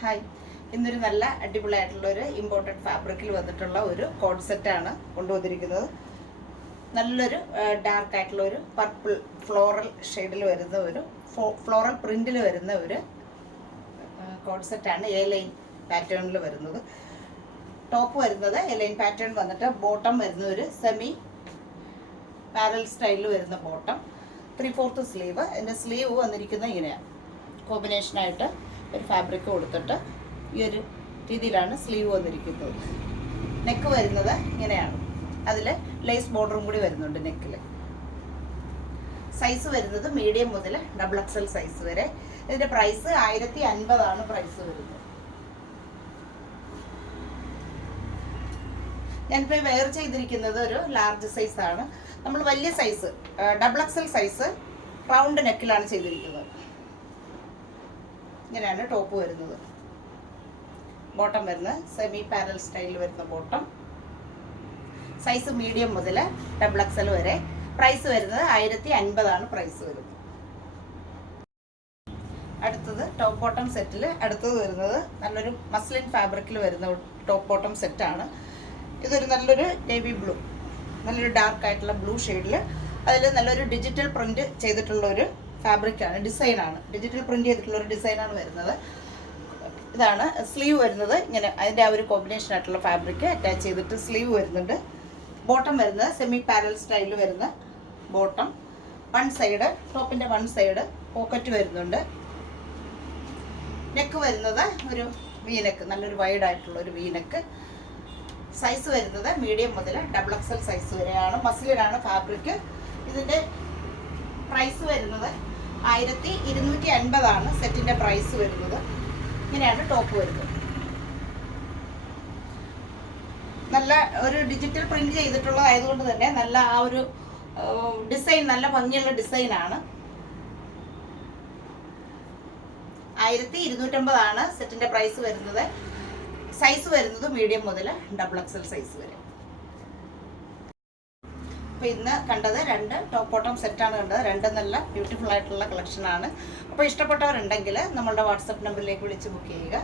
Hi, ഇന്നൊരു നല്ല അടിപൊളിയായിട്ടുള്ളൊരു imported ഫാബ്രിക്കിൽ വന്നിട്ടുള്ള ഒരു കോഡ് സെറ്റാണ് കൊണ്ടുവന്നിരിക്കുന്നത്. നല്ലൊരു ഡാർക്ക് ആയിട്ടുള്ള ഒരു പർപ്പിൾ ഫ്ലോറൽ ഷെയ്ഡിൽ വരുന്ന ഒരു ഫ്ലോറൽ പ്രിന്റിൽ വരുന്ന ഒരു കോഡ് സെറ്റാണ്. എ ലൈൻ പാറ്റേണിൽ വരുന്നത്. ടോപ്പ് വരുന്നത് എ ലൈൻ പാറ്റേൺ വന്നിട്ട് ബോട്ടം വരുന്ന ഒരു സെമി പാരൽ സ്റ്റൈലിൽ വരുന്ന ബോട്ടം, 3/4 സ്ലീവ്. അതിൻ്റെ സ്ലീവ് വന്നിരിക്കുന്നത് ഇങ്ങനെയാണ്. കോമ്പിനേഷനായിട്ട് ഒരു ഫാബ്രിക് കൊടുത്തിട്ട് ഈ ഒരു രീതിയിലാണ് സ്ലീവ് വന്നിരിക്കുന്നത്. നെക്ക് വരുന്നത് ഇങ്ങനെയാണ്. അതിൽ ലേസ് ബോർഡറും കൂടി വരുന്നുണ്ട് നെക്കിൽ. സൈസ് വരുന്നത് മീഡിയം മുതൽ XXL സൈസ് വരെ. ഇതിൻ്റെ പ്രൈസ് 1050 പ്രൈസ് വരുന്നത്. ഞാനിപ്പോൾ വെയർ ചെയ്തിരിക്കുന്നത് ഒരു ലാർജ് സൈസാണ്. നമ്മൾ വലിയ സൈസ് XXL സൈസ് റൗണ്ട് നെക്കിലാണ് ചെയ്തിരിക്കുന്നത്. ഇങ്ങനെയാണ് ടോപ്പ് വരുന്നത്. ബോട്ടം വരുന്നത് സെമി പാരൽ സ്റ്റൈലിൽ വരുന്ന ബോട്ടം. സൈസ് മീഡിയം മുതൽ XXL വരെ. പ്രൈസ് വരുന്നത് 1050 പ്രൈസ് വരുന്നത്. അടുത്തത് ടോപ്പ് ബോട്ടം സെറ്റിൽ അടുത്തത് വരുന്നത് നല്ലൊരു മസ്ലിൻ ഫാബ്രിക്കിൽ വരുന്ന ടോപ്പ് ബോട്ടം സെറ്റാണ്. ഇതൊരു നല്ലൊരു നേവി ബ്ലൂ, നല്ലൊരു ഡാർക്ക് ആയിട്ടുള്ള ബ്ലൂ ഷെയ്ഡിൽ അതിൽ നല്ലൊരു ഡിജിറ്റൽ പ്രിന്റ് ചെയ്തിട്ടുള്ളൊരു ഫാബ്രിക്കാണ്, ഡിസൈനാണ്. ഡിജിറ്റൽ പ്രിന്റ് ചെയ്തിട്ടുള്ള ഒരു ഡിസൈനാണ് വരുന്നത്. ഇതാണ് സ്ലീവ് വരുന്നത്. ഇങ്ങനെ അതിൻ്റെ ആ ഒരു കോമ്പിനേഷൻ ആയിട്ടുള്ള ഫാബ്രിക് അറ്റാച്ച് ചെയ്തിട്ട് സ്ലീവ് വരുന്നുണ്ട്. ബോട്ടം വരുന്നത് സെമി പാരൽ സ്റ്റൈലിൽ വരുന്ന ബോട്ടം. വൺ സൈഡ്, ടോപ്പിൻ്റെ വൺ സൈഡ് പോക്കറ്റ് വരുന്നുണ്ട്. നെക്ക് വരുന്നത് ഒരു വീനെക്ക്, നല്ലൊരു വൈഡ് ആയിട്ടുള്ള ഒരു വീനെക്ക്. സൈസ് വരുന്നത് മീഡിയം മുതൽ XXL സൈസ് വരെയാണ്. മസ്ലിനാണ് ഫാബ്രിക്. ഇതിൻ്റെ പ്രൈസ് വരുന്നത് 1250 സെറ്റിൻ്റെ പ്രൈസ് വരുന്നത്. ഇങ്ങനെയാണ് ടോപ്പ് വരുന്നത്. നല്ല ഒരു ഡിജിറ്റൽ പ്രിന്റ് ചെയ്തിട്ടുള്ളതായതുകൊണ്ട് തന്നെ നല്ല ആ ഒരു ഡിസൈൻ, നല്ല ഭംഗിയുള്ള ഡിസൈനാണ്. 1250 സെറ്റിൻ്റെ പ്രൈസ് വരുന്നത്. സൈസ് വരുന്നത് മീഡിയം മുതൽ XXL സൈസ് വരെ. അപ്പോൾ ഇന്ന് കണ്ടത് 2 ടോപ്പ് ബോട്ടം സെറ്റാണ് കണ്ടത്. 2 നല്ല ബ്യൂട്ടിഫുൾ ആയിട്ടുള്ള കളക്ഷനാണ്. അപ്പോൾ ഇഷ്ടപ്പെട്ടവരുണ്ടെങ്കിൽ നമ്മളുടെ വാട്സപ്പ് നമ്പറിലേക്ക് വിളിച്ച് ബുക്ക് ചെയ്യുക.